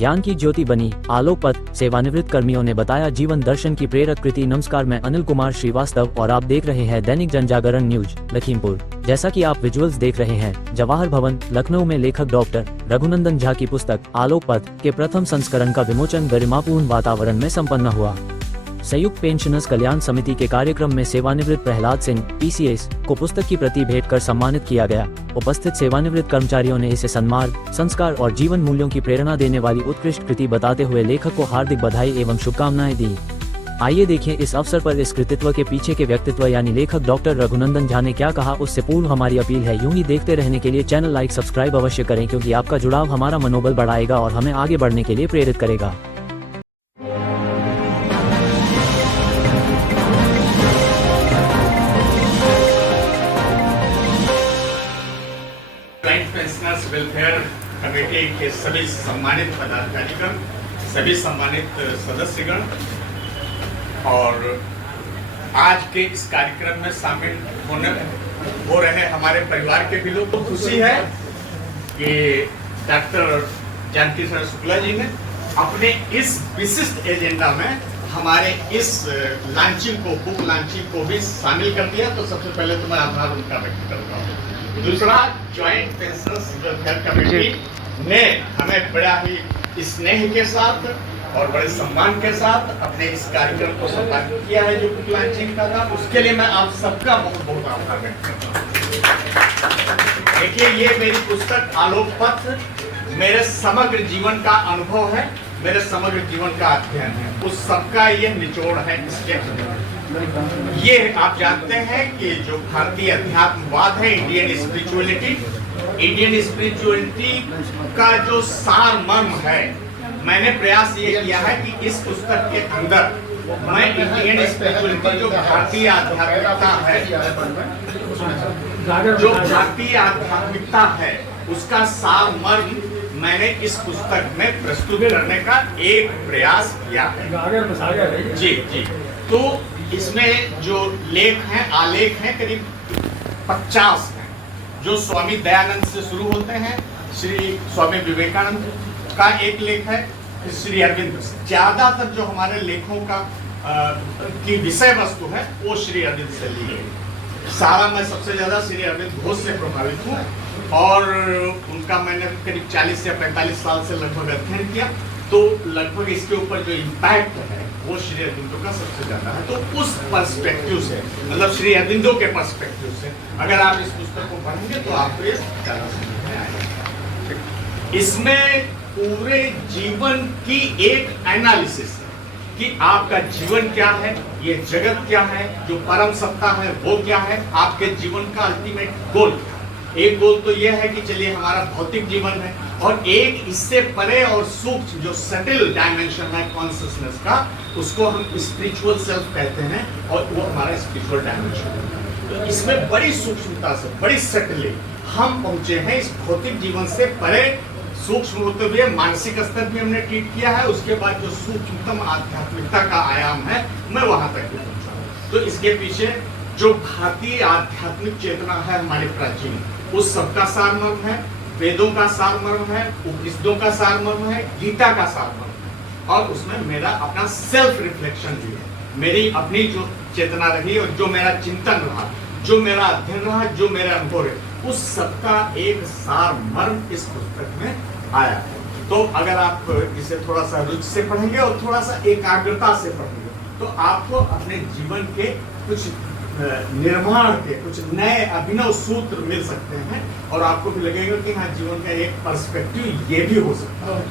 ज्ञान की ज्योति बनी आलोक पथ। सेवानिवृत्त कर्मियों ने बताया जीवन दर्शन की प्रेरक कृति। नमस्कार, मैं अनिल कुमार श्रीवास्तव और आप देख रहे हैं दैनिक जनजागरण न्यूज लखीमपुर। जैसा कि आप विजुअल्स देख रहे हैं, जवाहर भवन लखनऊ में लेखक डॉक्टर रघुनंदन झा की पुस्तक आलोक पथ के प्रथम संस्करण का विमोचन गरिमापूर्ण वातावरण में संपन्न हुआ। संयुक्त पेंशनर्स कल्याण समिति के कार्यक्रम में सेवानिवृत्त प्रहलाद सिंह PCS को पुस्तक की प्रति भेंट कर सम्मानित किया गया। उपस्थित सेवानिवृत्त कर्मचारियों ने इसे सन्मार्ग, संस्कार और जीवन मूल्यों की प्रेरणा देने वाली उत्कृष्ट कृति बताते हुए लेखक को हार्दिक बधाई एवं शुभकामनाएं दी। आइए देखें इस अवसर पर इस कृतित्व के पीछे के व्यक्तित्व यानी लेखक डॉक्टर रघुनंदन झा ने क्या कहा। उससे पूर्व हमारी अपील है, यूं ही देखते रहने के लिए चैनल लाइक सब्सक्राइब अवश्य करें, क्योंकि आपका जुड़ाव हमारा मनोबल बढ़ाएगा और हमें आगे बढ़ने के लिए प्रेरित करेगा। पेंशनर्स वेलफेयर कमेटी के सभी सम्मानित पदाधिकारीगण, सभी सम्मानित सदस्यगण और आज के इस कार्यक्रम में शामिल हो रहे हमारे परिवार के भी लोग को खुशी है कि डॉक्टर जानकी शरण शुक्ला जी ने अपने इस विशिष्ट एजेंडा में हमारे इस लॉन्चिंग को, बुक लॉन्चिंग को भी शामिल कर दिया। तो सबसे पहले तो मैं आभार उनका व्यक्त करता हूँ। दूसरा, ज्वाइंट पेंशनर्स वेलफेयर कमेटी ने हमें बड़ा ही स्नेह के साथ और बड़े सम्मान के साथ अपने इस कार्यक्रम को संपादित किया है जो बुक लॉन्चिंग का था। उसके लिए मैं आप सबका बहुत बहुत आभार व्यक्त करता हूँ। देखिए, ये मेरी पुस्तक आलोक पथ मेरे समग्र जीवन का अनुभव है, मेरे समग्र जीवन का अध्ययन है, उस सबका ये निचोड़ है। इसके ये आप जानते हैं कि जो भारतीय अध्यात्मवाद है, इंडियन स्पिरिचुअलिटी का जो सार मर्म है, मैंने प्रयास ये किया है कि इस पुस्तक के अंदर मैं इंडियन स्पिरिचुअलिटी जो भारतीय आध्यात्मिकता है, उसका सार मर्म मैंने इस पुस्तक में प्रस्तुत करने का एक प्रयास किया है। जी जी। तो इसमें जो लेख हैं, आलेख हैं, करीब 50 हैं, जो स्वामी दयानंद से शुरू होते हैं। श्री स्वामी विवेकानंद का एक लेख है, श्री अरविंद। ज्यादातर जो हमारे लेखों का की विषय वस्तु है वो श्री अरविंद से ली है। सारा मैं सबसे ज्यादा श्री अरविंद घोष से प्रभावित हूँ और उनका मैंने करीब 40 या 45 साल से लगभग अध्ययन किया। तो लगभग इसके ऊपर जो इम्पैक्ट है वो श्री अरविंदो का सबसे ज्यादा है। तो उस पर्सपेक्टिव से, मतलब श्री अरविंदो के पर्सपेक्टिव से अगर आप इस पुस्तक को पढ़ेंगे तो आपको ये ज्यादा समझ में आएगा। इसमें पूरे जीवन की एक एनालिसिस है कि आपका जीवन क्या है, ये जगत क्या है, जो परम सत्ता है वो क्या है, आपके जीवन का अल्टीमेट गोल क्या है। एक गोल तो यह है कि चलिए हमारा भौतिक जीवन है, और एक इससे परे और सूक्ष्म जो सटिल डायमेंशन है कॉन्शियसनेस का, उसको हम स्पिरिचुअल सेल्फ कहते हैं, और वो हमारा स्पिरिचुअल डायमेंशन है। तो इसमें बड़ी सूक्ष्मता से, बड़ी सटली हम पहुंचे हैं इस भौतिक जीवन से परे। सूक्ष्म होते हुए मानसिक स्तर भी हमने ट्रीट किया है, उसके बाद जो सूक्ष्मतम आध्यात्मिकता का आयाम है मैं वहां तक भी पहुंचा। तो इसके पीछे जो भारतीय आध्यात्मिक चेतना है हमारी प्राचीन, उस सबका सारमर्म है, वेदों का सारमर्म है, उपनिषदों का सारमर्म है, गीता का सारमर्म है, और उसमें मेरा अपना सेल्फ रिफ्लेक्शन भी है। मेरी अपनी जो चेतना रही और जो मेरा चिंतन रहा, जो मेरा अध्ययन रहा, जो मेरा अनुभव है, उस सबका एक सारमर्म इस पुस्तक में आया है। तो अगर आप इसे थोड़ा सा रुचि से पढ़ेंगे और थोड़ा सा एकाग्रता से पढ़ेंगे तो आपको अपने जीवन के कुछ निर्माण के कुछ नए अभिनव सूत्र मिल सकते हैं, और आपको भी लगेगा कि हाँ, जीवन का एक पर्सपेक्टिव ये भी हो सकता है।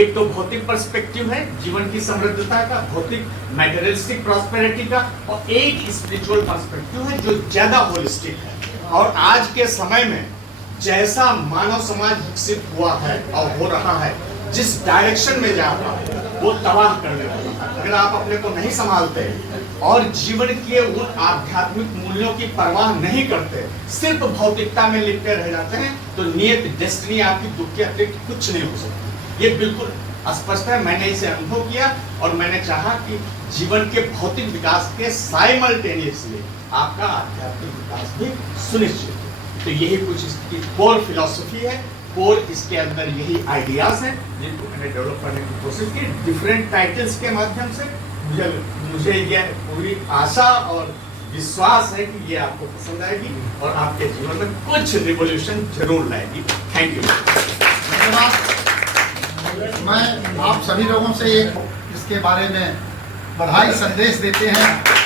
एक तो भौतिक पर्सपेक्टिव है जीवन की समृद्धता का, भौतिक मैटेरियलिस्टिक प्रॉस्पेरिटी का, और एक स्पिरिचुअल पर्सपेक्टिव है जो ज्यादा होलिस्टिक है। और आज के समय में जैसा मानव समाज विकसित हुआ है और हो रहा है, जिस डायरेक्शन में जा रहा है वो तबाह करने वाला है। अगर आप अपने को नहीं संभालते और जीवन के उन आध्यात्मिक मूल्यों की परवाह नहीं करते, सिर्फ भौतिकता में लिपटे रह जाते हैं, तो नियत डेस्टिनी आपकी दुख के अतिरिक्त कुछ नहीं हो सकती। ये बिल्कुल स्पष्ट है। मैंने इसे अनुभव किया और मैंने चाहा कि जीवन के भौतिक विकास के साइमल्टेनियसली आपका आध्यात्मिक विकास भी सुनिश्चित है। तो यही कुछ इसकी कोर फिलॉसफी है कोर इसके अंदर यही आइडियाज हैं जिनको मैंने डेवलप करने की कोशिश की डिफरेंट टाइटल्स के माध्यम से। मुझे यह पूरी आशा और विश्वास है कि ये आपको पसंद आएगी और आपके जीवन में कुछ रिवॉल्यूशन जरूर लाएगी। Thank you. धन्यवाद। मैं आप सभी लोगों से एक इसके बारे में बधाई संदेश देते हैं।